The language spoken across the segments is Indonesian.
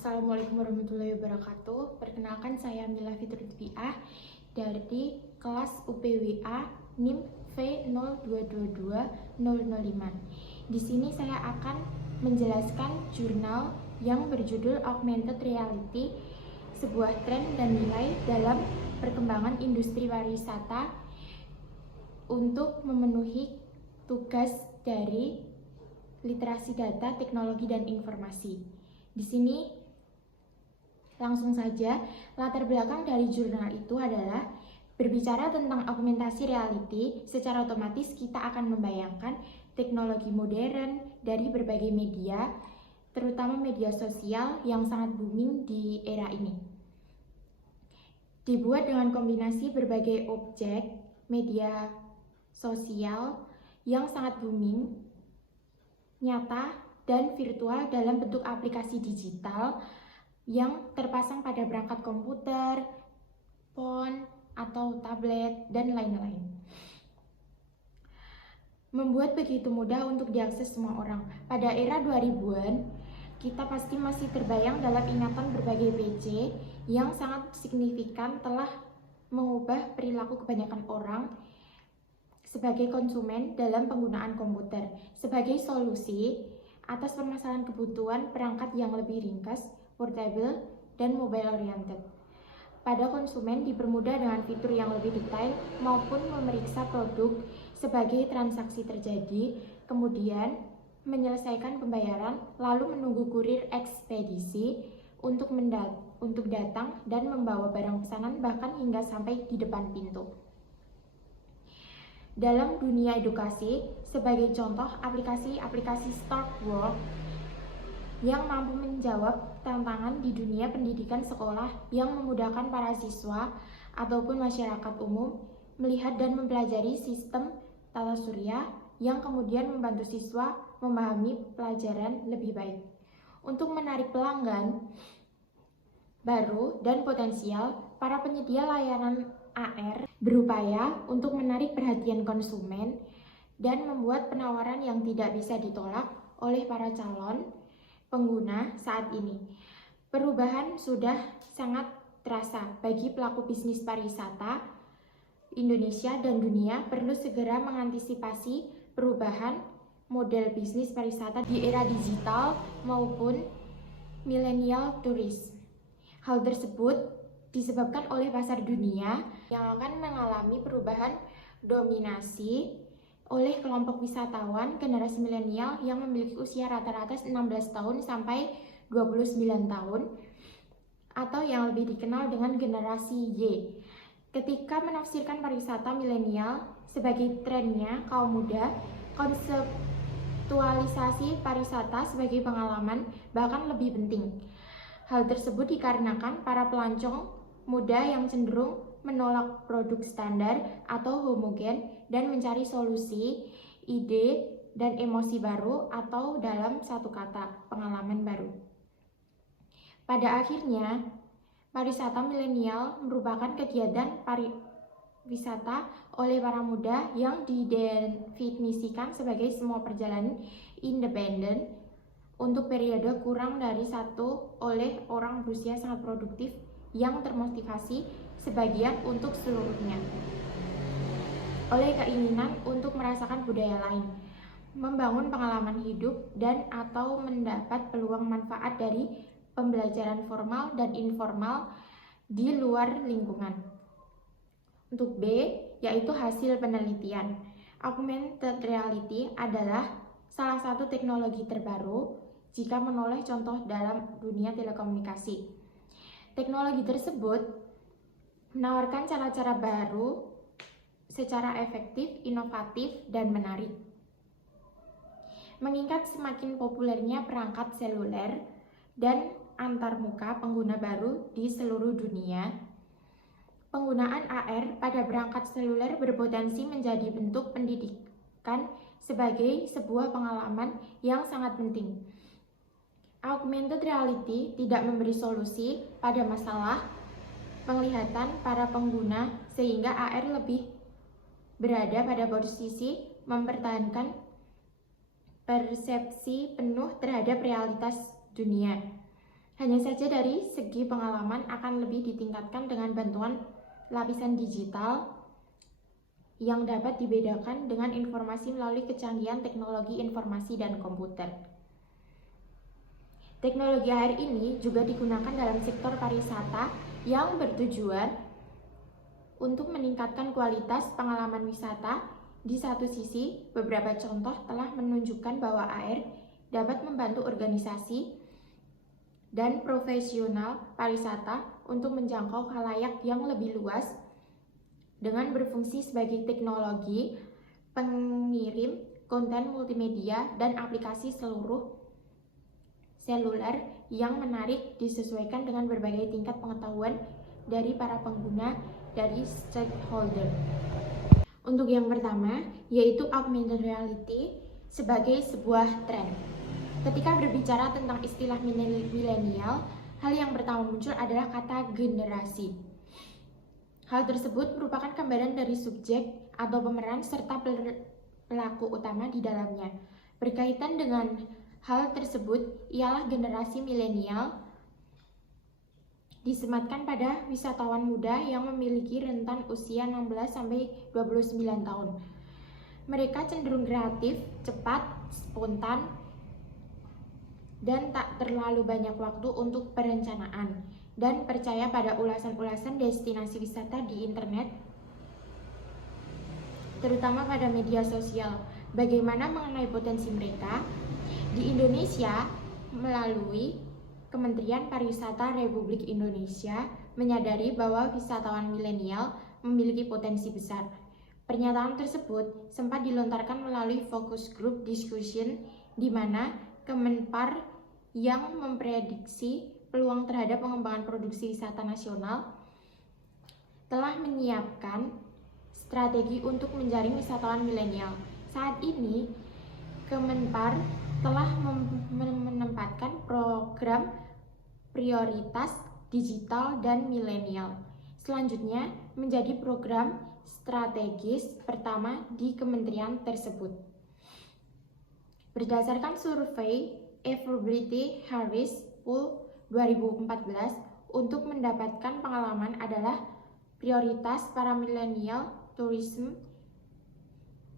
Assalamualaikum warahmatullahi wabarakatuh. Perkenalkan, saya Mila Fitrudfiah dari kelas UPWA NIM V0222005. Di sini saya akan menjelaskan jurnal yang berjudul Augmented Reality, sebuah tren dan nilai dalam perkembangan industri pariwisata untuk memenuhi tugas dari literasi data, teknologi, dan informasi. Di sini langsung saja, latar belakang dari jurnal itu adalah berbicara tentang augmentasi reality. Secara otomatis kita akan membayangkan teknologi modern dari berbagai media, terutama media sosial yang sangat booming di era ini. Dibuat dengan kombinasi berbagai objek media sosial yang sangat booming, nyata, dan virtual dalam bentuk aplikasi digital yang terpasang pada perangkat komputer, phone, atau tablet, dan lain-lain. Membuat begitu mudah untuk diakses semua orang. Pada era 2000-an, kita pasti masih terbayang dalam ingatan berbagai PC yang sangat signifikan telah mengubah perilaku kebanyakan orang sebagai konsumen dalam penggunaan komputer. Sebagai solusi atas permasalahan kebutuhan perangkat yang lebih ringkas, portable, dan mobile oriented. Pada konsumen dipermudah dengan fitur yang lebih detail maupun memeriksa produk sebagai transaksi terjadi, kemudian menyelesaikan pembayaran, lalu menunggu kurir ekspedisi untuk datang dan membawa barang pesanan bahkan hingga sampai di depan pintu. Dalam dunia edukasi, sebagai contoh aplikasi Startworld yang mampu menjawab tantangan di dunia pendidikan sekolah yang memudahkan para siswa ataupun masyarakat umum melihat dan mempelajari sistem tata surya yang kemudian membantu siswa memahami pelajaran lebih baik. Untuk menarik pelanggan baru dan potensial, para penyedia layanan AR berupaya untuk menarik perhatian konsumen dan membuat penawaran yang tidak bisa ditolak oleh para calon pengguna saat ini. Perubahan sudah sangat terasa bagi pelaku bisnis pariwisata. Indonesia dan dunia perlu segera mengantisipasi perubahan model bisnis pariwisata di era digital maupun millennial turis. Hal tersebut disebabkan oleh pasar dunia yang akan mengalami perubahan dominasi oleh kelompok wisatawan generasi milenial yang memiliki usia rata-rata 16 tahun sampai 29 tahun atau yang lebih dikenal dengan generasi Y. Ketika menafsirkan pariwisata milenial sebagai trennya kaum muda, konseptualisasi pariwisata sebagai pengalaman bahkan lebih penting. Hal tersebut dikarenakan para pelancong muda yang cenderung menolak produk standar atau homogen dan mencari solusi, ide, dan emosi baru atau dalam satu kata, pengalaman baru. Pada akhirnya, pariwisata milenial merupakan kegiatan pariwisata oleh para muda yang didefinisikan sebagai semua perjalanan independen untuk periode kurang dari satu oleh orang berusia sangat produktif yang termotivasi sebagian untuk seluruhnya oleh keinginan untuk merasakan budaya lain, membangun pengalaman hidup, dan atau mendapat peluang manfaat dari pembelajaran formal dan informal di luar lingkungan. Untuk B, yaitu hasil penelitian. Augmented reality adalah salah satu teknologi terbaru jika menoleh contoh dalam dunia telekomunikasi. Teknologi tersebut menawarkan cara-cara baru secara efektif, inovatif, dan menarik. Mengingat semakin populernya perangkat seluler dan antarmuka pengguna baru di seluruh dunia, penggunaan AR pada perangkat seluler berpotensi menjadi bentuk pendidikan sebagai sebuah pengalaman yang sangat penting. Augmented reality tidak memberi solusi pada masalah penglihatan para pengguna sehingga AR lebih berada pada posisi mempertahankan persepsi penuh terhadap realitas dunia. Hanya saja dari segi pengalaman akan lebih ditingkatkan dengan bantuan lapisan digital yang dapat dibedakan dengan informasi melalui kecanggihan teknologi informasi dan komputer. Teknologi AR ini juga digunakan dalam sektor pariwisata yang bertujuan untuk meningkatkan kualitas pengalaman wisata. Di satu sisi, beberapa contoh telah menunjukkan bahwa AR dapat membantu organisasi dan profesional pariwisata untuk menjangkau khalayak yang lebih luas dengan berfungsi sebagai teknologi pengirim konten multimedia dan aplikasi seluruh seluler yang menarik disesuaikan dengan berbagai tingkat pengetahuan dari para pengguna dari stakeholder. Untuk yang pertama, yaitu augmented reality sebagai sebuah tren. Ketika berbicara tentang istilah milenial, hal yang pertama muncul adalah kata generasi. Hal tersebut merupakan gambaran dari subjek atau pemeran serta pelaku utama di dalamnya. Berkaitan dengan hal tersebut ialah generasi milenial disematkan pada wisatawan muda yang memiliki rentan usia 16-29 tahun. Mereka cenderung kreatif, cepat, spontan, dan tak terlalu banyak waktu untuk perencanaan, dan percaya pada ulasan-ulasan destinasi wisata di internet, terutama pada media sosial. Bagaimana mengenai potensi mereka? Di Indonesia, melalui Kementerian Pariwisata Republik Indonesia menyadari bahwa wisatawan milenial memiliki potensi besar. Pernyataan tersebut sempat dilontarkan melalui focus group discussion di mana Kemenpar yang memprediksi peluang terhadap pengembangan produksi wisata nasional telah menyiapkan strategi untuk menjaring wisatawan milenial. Saat ini, Kemenpar telah menempatkan program prioritas digital dan milenial. Selanjutnya, menjadi program strategis pertama di kementerian tersebut. Berdasarkan survei Affordability Harris Poll 2014, untuk mendapatkan pengalaman adalah prioritas para milenial tourism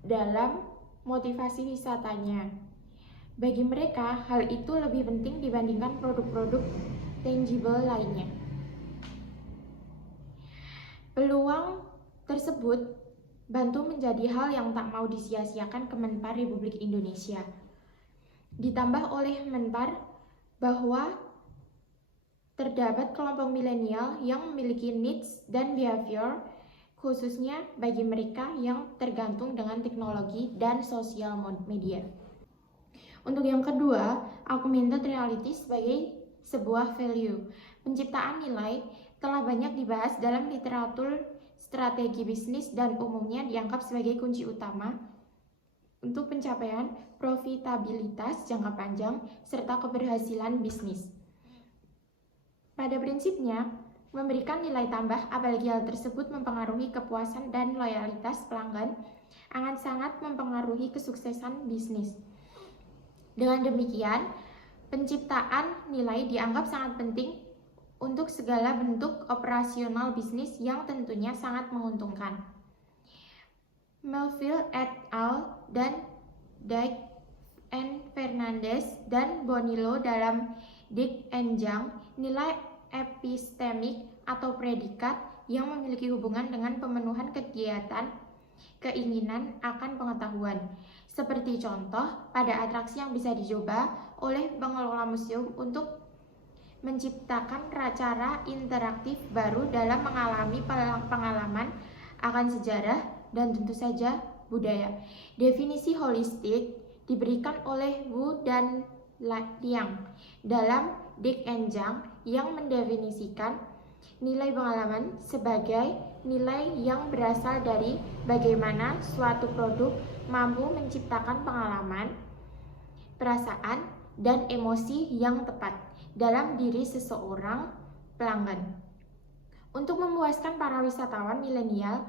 dalam motivasi wisatanya. Bagi mereka, hal itu lebih penting dibandingkan produk-produk tangible lainnya. Peluang tersebut bantu menjadi hal yang tak mau disia-siakan Kemenpar Republik Indonesia. Ditambah oleh Menpar bahwa terdapat kelompok milenial yang memiliki needs dan behavior, khususnya bagi mereka yang tergantung dengan teknologi dan sosial media. Untuk yang kedua, augmented reality sebagai sebuah value. Penciptaan nilai telah banyak dibahas dalam literatur strategi bisnis dan umumnya dianggap sebagai kunci utama untuk pencapaian profitabilitas jangka panjang serta keberhasilan bisnis. Pada prinsipnya, memberikan nilai tambah, apalagi hal tersebut mempengaruhi kepuasan dan loyalitas pelanggan, akan sangat mempengaruhi kesuksesan bisnis. Dengan demikian, penciptaan nilai dianggap sangat penting untuk segala bentuk operasional bisnis yang tentunya sangat menguntungkan. Melville et al. Dan Dyke and Fernandez dan Bonillo dalam Dik and Jang, nilai epistemik atau predikat yang memiliki hubungan dengan pemenuhan kegiatan keinginan akan pengetahuan. Seperti contoh pada atraksi yang bisa dicoba oleh pengelola museum untuk menciptakan cara interaktif baru dalam mengalami pengalaman akan sejarah dan tentu saja budaya. Definisi holistik diberikan oleh Wu dan Liang dalam Dik and Jang yang mendefinisikan nilai pengalaman sebagai nilai yang berasal dari bagaimana suatu produk mampu menciptakan pengalaman, perasaan, dan emosi yang tepat dalam diri seseorang pelanggan. Untuk memuaskan para wisatawan milenial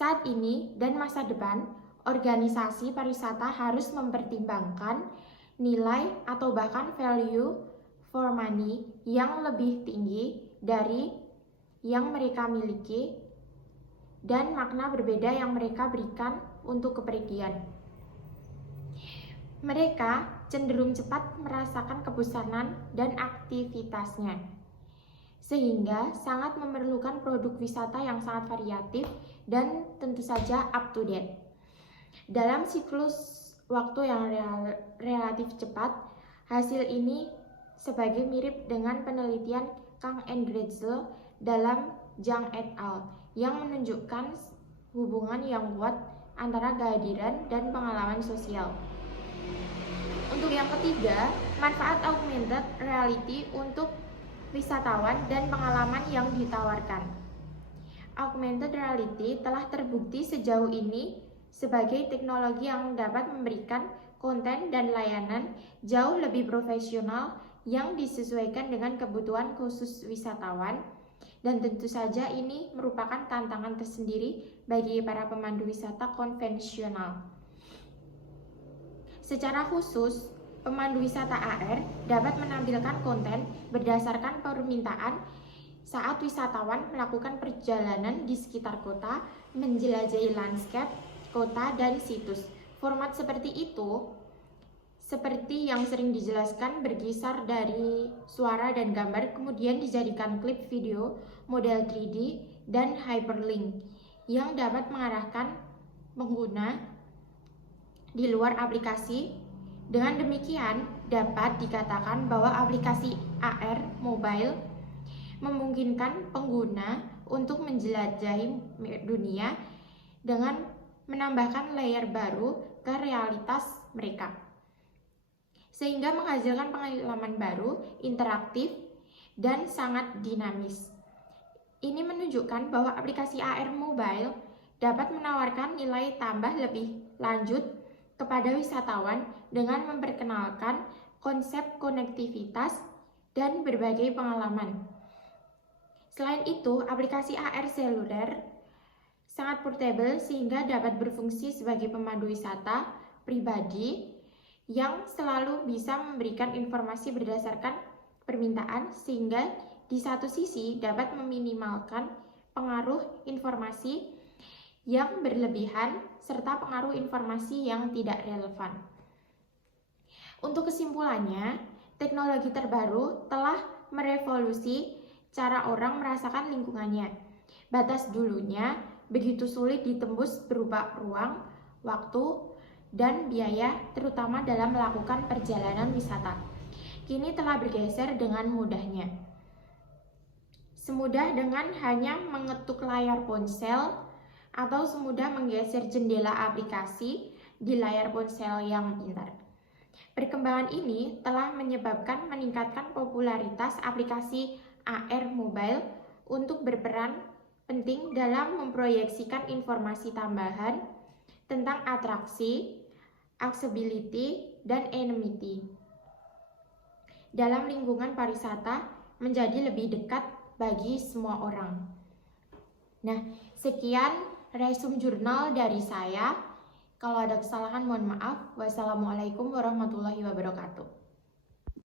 saat ini dan masa depan, organisasi pariwisata harus mempertimbangkan nilai atau bahkan value for money yang lebih tinggi dari yang mereka miliki dan makna berbeda yang mereka berikan untuk kepergian. Mereka cenderung cepat merasakan kebosanan dan aktivitasnya, sehingga sangat memerlukan produk wisata yang sangat variatif dan tentu saja up to date. Dalam siklus waktu yang relatif cepat, hasil ini sebagai mirip dengan penelitian Kang and Gretzel dalam Zhang et al. Yang menunjukkan hubungan yang kuat antara kehadiran dan pengalaman sosial. Untuk yang ketiga, manfaat augmented reality untuk wisatawan dan pengalaman yang ditawarkan. Augmented reality telah terbukti sejauh ini sebagai teknologi yang dapat memberikan konten dan layanan jauh lebih profesional yang disesuaikan dengan kebutuhan khusus wisatawan, dan tentu saja ini merupakan tantangan tersendiri bagi para pemandu wisata konvensional. Secara khusus, pemandu wisata AR dapat menampilkan konten berdasarkan permintaan saat wisatawan melakukan perjalanan di sekitar kota, menjelajahi landscape kota dan situs. Format seperti itu, seperti yang sering dijelaskan, berkisar dari suara dan gambar, kemudian dijadikan klip video, model 3D, dan hyperlink yang dapat mengarahkan pengguna di luar aplikasi. Dengan demikian, dapat dikatakan bahwa aplikasi AR mobile memungkinkan pengguna untuk menjelajahi dunia dengan menambahkan layer baru ke realitas mereka, sehingga menghasilkan pengalaman baru, interaktif, dan sangat dinamis. Ini menunjukkan bahwa aplikasi AR mobile dapat menawarkan nilai tambah lebih lanjut kepada wisatawan dengan memperkenalkan konsep konektivitas dan berbagai pengalaman. Selain itu, aplikasi AR seluler sangat portable sehingga dapat berfungsi sebagai pemandu wisata pribadi yang selalu bisa memberikan informasi berdasarkan permintaan, sehingga di satu sisi dapat meminimalkan pengaruh informasi yang berlebihan serta pengaruh informasi yang tidak relevan. Untuk kesimpulannya, teknologi terbaru telah merevolusi cara orang merasakan lingkungannya. Batas dulunya begitu sulit ditembus berupa ruang, waktu, dan biaya, terutama dalam melakukan perjalanan wisata. Kini telah bergeser dengan mudahnya. Semudah dengan hanya mengetuk layar ponsel atau semudah menggeser jendela aplikasi di layar ponsel yang pintar. Perkembangan ini telah menyebabkan meningkatkan popularitas aplikasi AR mobile untuk berperan penting dalam memproyeksikan informasi tambahan tentang atraksi, accessibility, dan amenity dalam lingkungan pariwisata menjadi lebih dekat bagi semua orang. Nah, sekian resume jurnal dari saya. Kalau ada kesalahan mohon maaf. Wassalamualaikum warahmatullahi wabarakatuh.